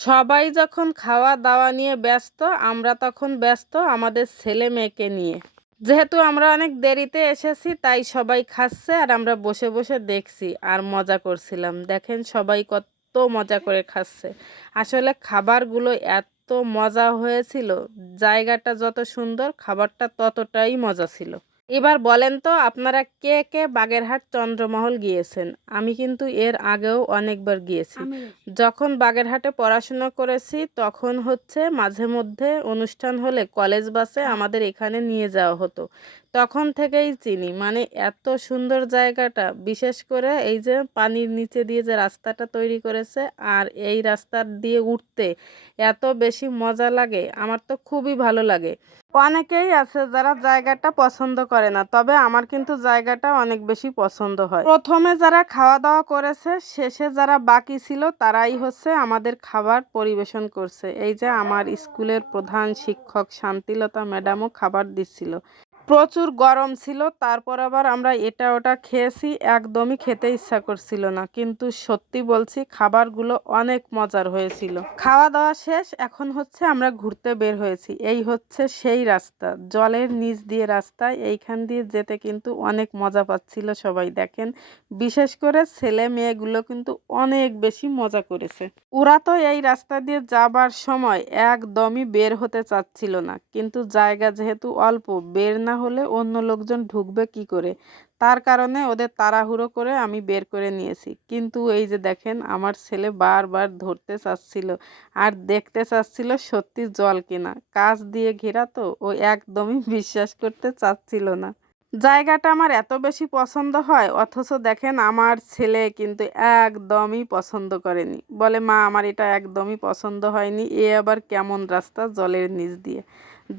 সবাই যখন খাওয়া দাওয়া নিয়ে ব্যস্ত, আমরা তখন ব্যস্ত আমাদের ছেলে মেয়েকে নিয়ে। যেহেতু আমরা অনেক দেরিতে এসেছি তাই সবাই খাচ্ছে আর আমরা বসে বসে দেখছি আর মজা করছিলাম। দেখেন সবাই কত মজা করে খাচ্ছে। আসলে খাবারগুলো এত মজা হয়েছিল, জায়গাটা যত সুন্দর খাবারটা ততটাই মজা ছিল। এবার বলেন তো আপনারা কে কে বাগেরহাট চন্দ্রমহল গিয়েছেন? আমি কিন্তু এর আগেও অনেকবার গিয়েছি। যখন বাগেরহাটে পড়াশোনা করেছি তখন হচ্ছে মাঝে মধ্যে অনুষ্ঠান হলে কলেজ বাসে আমাদের এখানে নিয়ে যাওয়া হতো। তখন থেকেই চিনি, মানে এত সুন্দর জায়গাটা, বিশেষ করে এই যে পানির নিচে দিয়ে যে রাস্তাটা তৈরি করেছে আর এই রাস্তা দিয়ে উঠতে এত বেশি মজা লাগে, আমার তো খুবই ভালো লাগে। অনেকেই আছে যারা জায়গাটা পছন্দ করে না, তবে আমার কিন্তু জায়গাটা অনেক বেশি পছন্দ হয়। প্রথমে যারা খাওয়া দাওয়া করেছে, শেষে যারা বাকি ছিল তারাই হচ্ছে আমাদের খাবার পরিবেশন করছে। এই যে আমার স্কুলের প্রধান শিক্ষক শান্তিলতা ম্যাডামও খাবার দিচ্ছিল। প্রচুর গরম ছিল, তারপর আবার আমরা এটা ওটা খেয়েছি, একদমই খেতে ইচ্ছা করছিল না, কিন্তু সত্যি বলছি খাবারগুলো অনেক মজার হয়েছিল। খাওয়া দাওয়া শেষ, এখন হচ্ছে আমরা ঘুরতে বের হয়েছি। এই হচ্ছে সেই রাস্তা, জলের নিচ দিয়ে রাস্তা, এইখান দিয়ে যেতে কিন্তু অনেক মজা পাচ্ছিল সবাই। দেখেন বিশেষ করে ছেলে মেয়েগুলো কিন্তু অনেক বেশি মজা করেছে। ওরা তো এই রাস্তা দিয়ে যাবার সময় একদমই বের হতে চাচ্ছিল না, কিন্তু জায়গা যেহেতু অল্প, বের না হলে অন্য লোকজন ঢুকবে কি করে, তার কারণে ওদের তাড়াহুড়ো করে আমি বের করে নিয়েছি। কিন্তু এই যে দেখেন আমার ছেলে বারবার ধরতে চাচ্ছিল আর দেখতে চাচ্ছিল সত্যি জল কিনা, কাঁচ দিয়ে ঘেরা তো, ও একদমই বিশ্বাস করতে চাচ্ছিল না। জায়গাটা আমার এত বেশি পছন্দ হয়, অথচ দেখেন আমার ছেলে কিন্তু একদমই পছন্দ করেনি। বলে মা আমার এটা একদমই পছন্দ হয়নি, এ আবার কেমন রাস্তা জলের নিচ দিয়ে।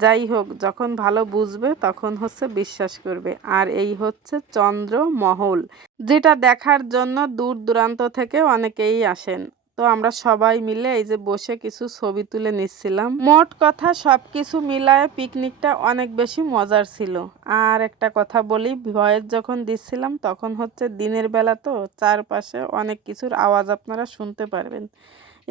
যাই হোক, যখন ভালো বুঝবে তখন হচ্ছে বিশ্বাস করবে। আর এই হচ্ছে চন্দ্রমহল, যেটা দেখার জন্য দূর দূরান্ত থেকে অনেকেই আসেন। তো আমরা সবাই মিলে এই যে বসে কিছু ছবি তুলে নিচ্ছিলাম। মোট কথা সব কিছু মিলায়ে পিকনিকটা অনেক বেশি মজার ছিল। আর একটা কথা বলি, ভয়েস যখন দিচ্ছিলাম তখন হচ্ছে দিনের বেলা, তো চারপাশে অনেক কিছুর আওয়াজ আপনারা শুনতে পারবেন।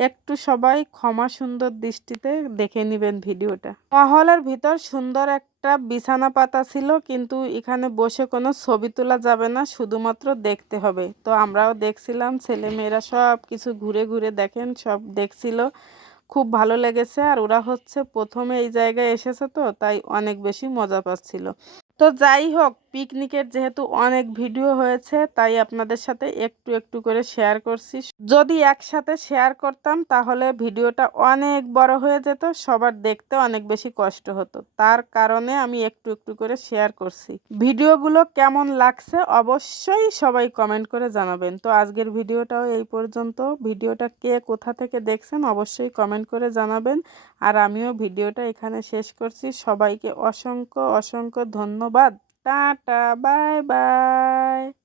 একটু সবাই ক্ষমা সুন্দর দৃষ্টিতে দেখে নেবেন ভিডিওটা। মহলের ভিতর সুন্দর একটা বিছানা পাতা ছিল, কিন্তু এখানে বসে কোনো ছবি তোলা যাবে না, শুধুমাত্র দেখতে হবে। তো আমরাও দেখছিলাম, ছেলে মেয়েরা সব কিছু ঘুরে ঘুরে দেখেন সব দেখছিল, খুব ভালো লেগেছে। আর ওরা হচ্ছে প্রথমে এই জায়গায় এসেছে তো তাই অনেক বেশি মজা পাচ্ছিল। তো যাই হোক, পিকনিকের যেহেতু অনেক ভিডিও হয়েছে তাই আপনাদের সাথে একটু একটু করে শেয়ার করছি। যদি একসাথে শেয়ার করতাম তাহলে ভিডিওটা অনেক বড় হয়ে যেত, সবার দেখতে অনেক বেশি কষ্ট হতো, তার কারণে আমি একটু একটু করে শেয়ার করছি। ভিডিওগুলো কেমন লাগছে অবশ্যই সবাই কমেন্ট করে জানাবেন। তো আজকের ভিডিওটাও এই পর্যন্ত। ভিডিওটা কে কোথা থেকে দেখছেন অবশ্যই কমেন্ট করে জানাবেন। আর আমিও ভিডিওটা এখানে শেষ করছি। সবাইকে অসংখ্য অসংখ্য ধন্যবাদ। Tata, bye bye.